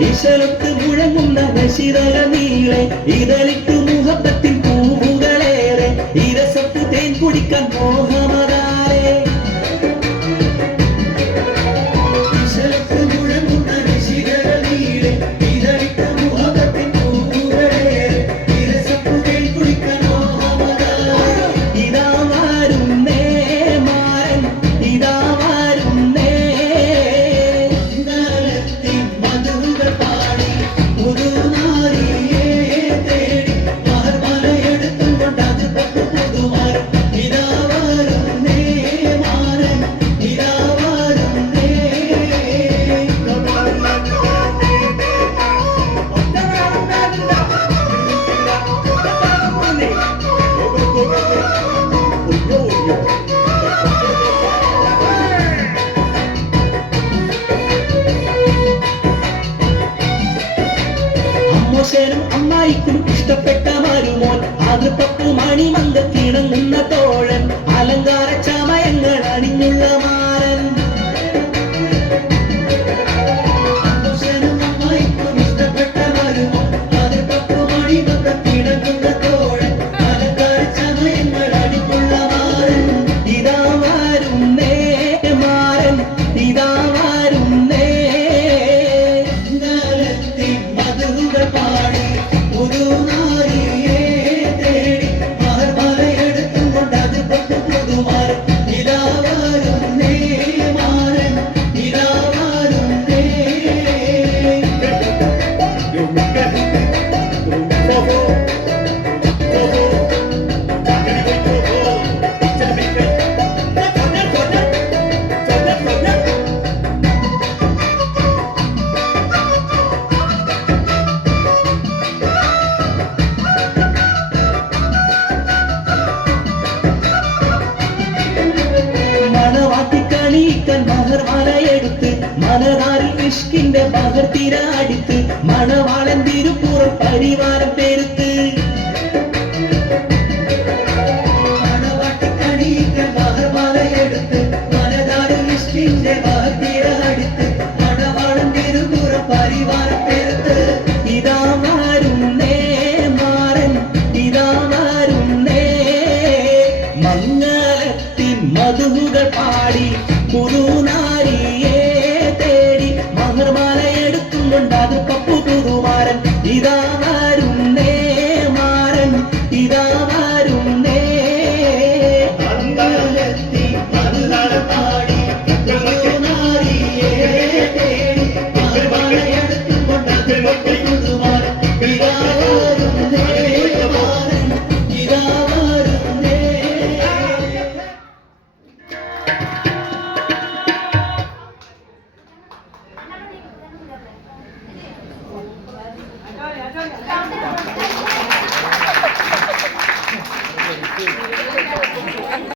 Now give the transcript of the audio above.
ഈശ്വരത്ത് മുഴങ്ങുന്ന നശിതല നീളെ ഇതളിട്ട് മുഹബത്തിൻ പൂവുകളേറെ ഇരസത്ത് തേൻ കുടിക്കാൻ മോഹമതാരെ ഈശ്വരത്ത് മുഴങ്ങുന്ന നശിതല നീളെ ഇതളിട്ട് മുഹബത്തിൻ പൂവുകളേറെ ഇരസത്ത് തേൻ കുടിക്കാൻ മോഹമതാരെ ഇതാ വരുന്നേ മാരൻ ഇതാ വരുന്നേ നരത്തിൻ മധുകൾ പാടി ഒരു നാരിയെ തേടി മാർമലയെടുത്തും കൊണ്ടത് പട്ടു പുതുമാറും ഇതാ വരുന്നേ മാരൻ ഇതാ വരുന്നേ അമ്മോശനും അമ്മായിക്കും ഇഷ്ടപ്പെട്ട മരുമോൻ ആകൃപ്പപ്പു മണിമങ്കത്തിണങ്ങുന്ന തോഴൻ അലങ്കാര ചമയങ്ങൾ അണിഞ്ഞുള്ള മാരൻ അമ്മോശനും അമ്മായിക്കും ഇഷ്ടപ്പെട്ട മരുമോൻ ആകൃപ്പപ്പു മണിമങ്കത്തിണങ്ങുന്ന തോഴൻ അലങ്കാര ചമയങ്ങൾ അണിഞ്ഞുള്ള മാരൻ ഇതാ വരുന്നേ മാരൻ ഇതാ വരുന്നേ നരത്തിൻ മധുകൾ പാടി ഒരു നാരിയെ തേടി മാർമലയെടുത്തും കൊണ്ടത് പട്ടു പുതുമാറും ഇതാ വരുന്നേ മനതാരിൽ ഇഷ്കിന്റെ പകർത്തിര അടിത്ത് മണവാളൻ തിരുപ്പുറം പരിവാരം പെരുത്ത് മണവാട്ടിക്കണിയിക്കാൻ മഹർമാലയെടുത്ത് മനതാരിൽ ഇഷ്കിന്റെ പകർത്തിര അടിത്ത് മണവാളൻ തിരുപ്പുറം പരിവാരം പെരുത്ത് ഇതാ വരുന്നേ മാറൻ ഇതാ വരുന്നേ മംഗളത്തിൻ മധുകൾ പാടി പുതുനാരിയെ തേടി മഹർമാല എടുത്തുകൊണ്ട് അത് പപ്പു പുതുമാരൻ ഇതാ വരുന്നേ മാറൻ ഇതാ വരുന്നേ മംഗളത്തിൻ മധുകൾ പാടി പുതുനാരിയെ തേടി മഹർമാല എടുത്തുകൊണ്ട് അത് പപ്പു പുതുമാരൻ ഇതാ വരുന്നേ മാറൻ ഇതാ വരുന്നേ. Ayo,